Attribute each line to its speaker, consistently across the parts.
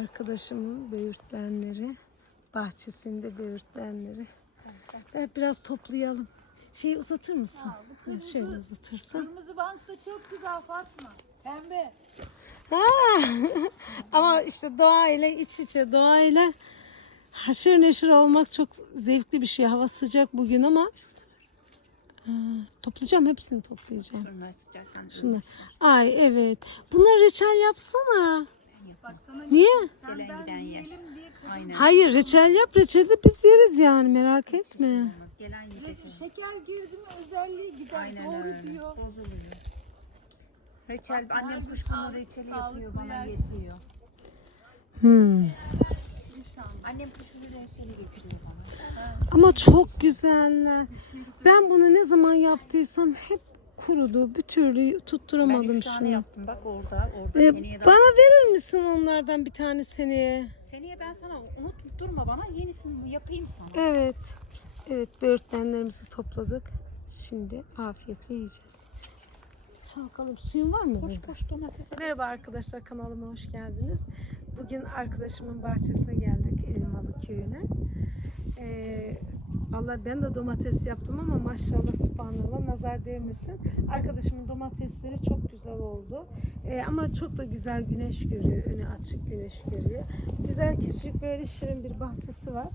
Speaker 1: Arkadaşımın böğürtlenleri, bahçesinde böğürtlenleri. Ben biraz toplayalım. Şeyi uzatır mısın?
Speaker 2: Ha, bu
Speaker 1: Ha,
Speaker 2: kırmızı-
Speaker 1: şöyle uzatırsan.
Speaker 2: Kırmızı bank da çok güzel Fatma. Pembe.
Speaker 1: Ha! Ama işte doğayla iç içe, doğayla haşır neşir olmak çok zevkli bir şey. Hava sıcak bugün ama Toplayacağım hepsini toplayacağım.
Speaker 3: Bunlar sıcaktan
Speaker 1: Şunlar. Ay evet. Bunlar reçel yapsana.
Speaker 2: Bak sana
Speaker 1: Niye?
Speaker 3: Gelen giden yer. Aynen.
Speaker 1: Hayır reçel yap. Reçeli de biz yeriz yani merak etme.
Speaker 3: Gelen yiyecek.
Speaker 2: Şeker girdi mi özelliği gider.
Speaker 3: Aynen
Speaker 2: Doğru
Speaker 3: öyle.
Speaker 2: diyor.
Speaker 3: Bozuluyor. Reçel, annem kuşkonur reçeli yapıyor bana yetiyor.
Speaker 1: Hmm.
Speaker 3: Annem kuşkonur reçeli getiriyor bana.
Speaker 1: Ama çok güzeller. Ben bunu ne zaman yaptıysam hep kurudu. Bir türlü
Speaker 3: Ben
Speaker 1: tutturamadım
Speaker 3: üç tane
Speaker 1: şunu.
Speaker 3: yaptım bak orada. Orada
Speaker 1: Ee,
Speaker 3: seneye
Speaker 1: bana verir misin onlardan bir tane seneye?
Speaker 3: Seneye ben sana unutturma bana yenisini yapayım sana.
Speaker 1: Evet. Evet böğürtlenlerimizi topladık. Şimdi afiyetle yiyeceğiz. Çalkalım. Suyun var mı?
Speaker 3: Koş koş domates.
Speaker 1: Merhaba arkadaşlar kanalıma hoş geldiniz. Bugün arkadaşımın bahçesine geldik Elmalı köyüne. Ee, Allah ben de domates yaptım ama maşallah subhanallah nazar değmesin. Arkadaşımın domatesleri çok güzel oldu. Ee, ama çok da güzel güneş görüyor. Önü açık güneş görüyor. Güzel küçük böyle şirin bir bahçesi var.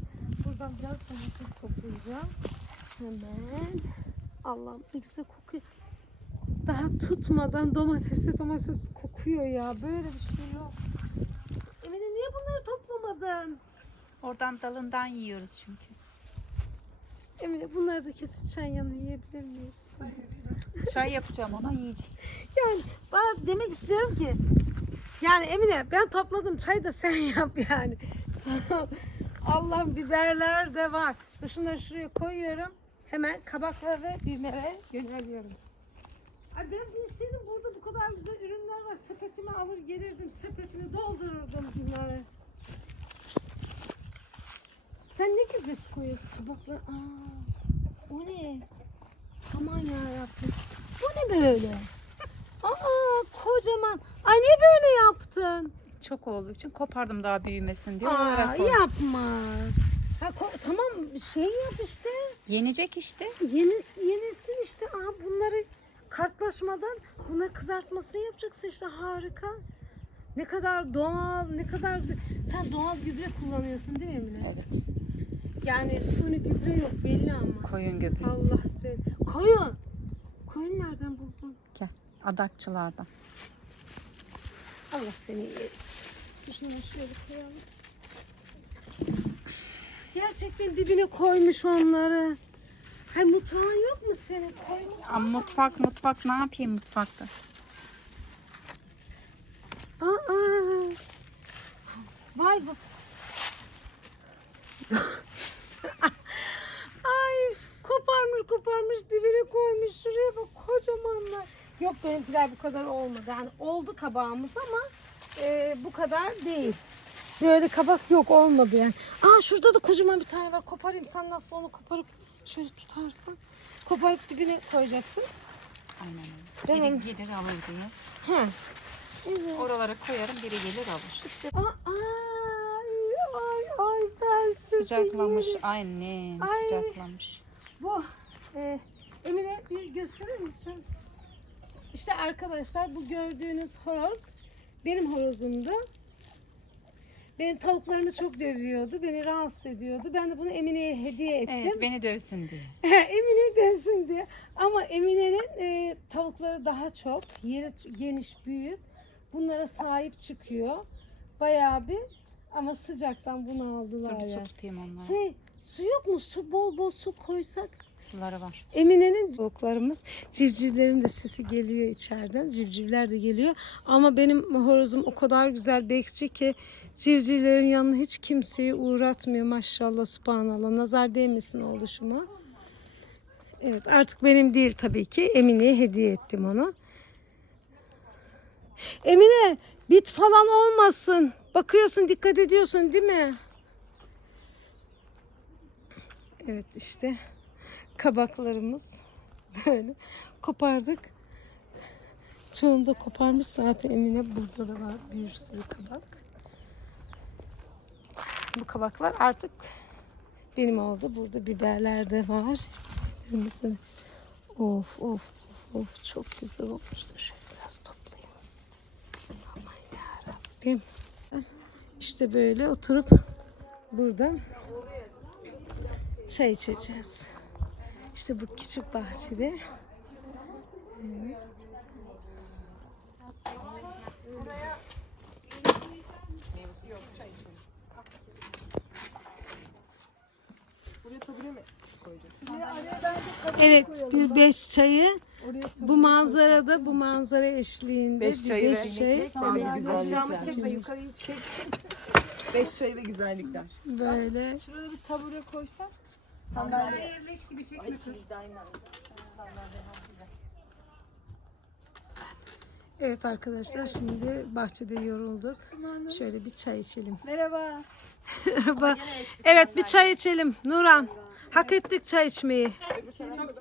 Speaker 1: Buradan biraz domates toplayacağım. Hemen. Allah'ım ne güzel kokuyor. Daha tutmadan domatesi domates kokuyor ya. Böyle bir şey yok. Emine niye bunları toplamadın?
Speaker 3: Oradan dalından yiyoruz çünkü.
Speaker 1: Emine bunları da kesip çay yanı yiyebilir miyiz?
Speaker 3: Çay yapacağım ona yiyecek.
Speaker 1: Yani bana demek istiyorum ki yani Emine ben topladım çay da sen yap yani. Allah'ım biberler de var. Şunları şuraya koyuyorum. Hemen kabakla ve bibere yöneliyorum. Ay ben bilseydim burada bu kadar güzel ürünler var. Sepetimi alır gelirdim. Sepetimi doldururdum bunları. Sen ne gübresi koyuyorsun kabakla? Aa, o ne? Aman yarabbim. Bu ne böyle? Aa kocaman. Ay niye böyle yaptın?
Speaker 3: Çok olduğu için kopardım daha büyümesin diye.
Speaker 1: Aa,
Speaker 3: olarak koydum.
Speaker 1: yapma. Ha, ko- tamam şey yap işte.
Speaker 3: Yenecek işte.
Speaker 1: Yenis, yenisin işte. Aa, bunları kartlaşmadan bunları kızartmasını yapacaksın işte harika. Ne kadar doğal, ne kadar güzel. Sen doğal gübre kullanıyorsun değil mi Emine?
Speaker 3: Evet.
Speaker 1: Yani suni gübre yok belli ama.
Speaker 3: Koyun gübresi.
Speaker 1: Allah seni. Koyun. Koyun nereden buldun?
Speaker 3: Adakçılardan.
Speaker 1: Allah seni yesin. Şunları şöyle koyalım. Gerçekten dibine koymuş onları. Hay mutfağın yok mu senin? Koymuş.
Speaker 3: Ama mutfak mutfak ne yapayım mutfakta?
Speaker 1: Aa. Vay bu. Ay koparmış koparmış dibine koymuş şuraya bak kocamanlar. Yok benimkiler bu kadar olmadı. Yani oldu kabağımız ama e, bu kadar değil. Böyle kabak yok olmadı yani. Aa şurada da kocaman bir tane var. Koparayım sen nasıl onu koparıp şöyle tutarsan. Koparıp dibine koyacaksın.
Speaker 3: Aynen
Speaker 1: Ben-
Speaker 3: öyle. Biri gelir alır diye.
Speaker 1: He. Evet.
Speaker 3: Oralara koyarım biri gelir alır.
Speaker 1: İşte aa, ay ay ay ben sizi
Speaker 3: Sıcaklamış
Speaker 1: yerim.
Speaker 3: annem
Speaker 1: Ay.
Speaker 3: sıcaklamış.
Speaker 1: Bu e, Emine bir gösterir misin? İşte arkadaşlar bu gördüğünüz horoz benim horozumdu. Benim tavuklarımı çok dövüyordu. Beni rahatsız ediyordu. Ben de bunu Emine'ye hediye ettim.
Speaker 3: Evet beni dövsün diye.
Speaker 1: Emine dövsün diye. Ama Emine'nin e, tavukları daha çok. Yeri geniş, büyük. Bunlara sahip çıkıyor. Bayağı bir ama sıcaktan bunu aldılar
Speaker 3: Dur bir
Speaker 1: ya.
Speaker 3: su tutayım onlara.
Speaker 1: Şey, su yok mu? Su bol bol su koysak.
Speaker 3: Suları var.
Speaker 1: Emine'nin tavuklarımız, civcivlerin de sesi geliyor içeriden. Civcivler de geliyor. Ama benim horozum o kadar güzel bekçi ki civcivlerin yanına hiç kimseyi uğratmıyor maşallah subhanallah. Nazar değmesin oluşuma. Evet artık benim değil tabii ki. Emine'ye hediye ettim onu. Emine bit falan olmasın. Bakıyorsun dikkat ediyorsun değil mi? Evet işte kabaklarımız böyle kopardık. Çoğunu da koparmış zaten Emine. Burada da var bir sürü kabak. Bu kabaklar artık benim oldu. Burada biberler de var. Mesela of of of çok güzel olmuşlar. Şöyle biraz toplayayım. Aman yarabbim. İşte böyle oturup burada çay içeceğiz. İşte bu küçük bahçede. Evet. Evet bir beş çayı bu manzarada bu manzara eşliğinde
Speaker 4: Beş
Speaker 1: bir
Speaker 4: çayı
Speaker 1: beş
Speaker 4: ve
Speaker 1: çay
Speaker 4: bazı güzellikler.
Speaker 1: çekme,
Speaker 3: yukarıyı çek.
Speaker 4: Beş çayı ve güzellikler.
Speaker 1: böyle
Speaker 4: Şurada bir tabure koysan.
Speaker 3: Sandalye yerleş gibi çekme kız.
Speaker 1: evet arkadaşlar şimdi bahçede yorulduk. Şöyle bir çay içelim.
Speaker 4: Merhaba.
Speaker 1: Merhaba. Evet bir çay içelim Nuran. Hak ettik çay içmeyi.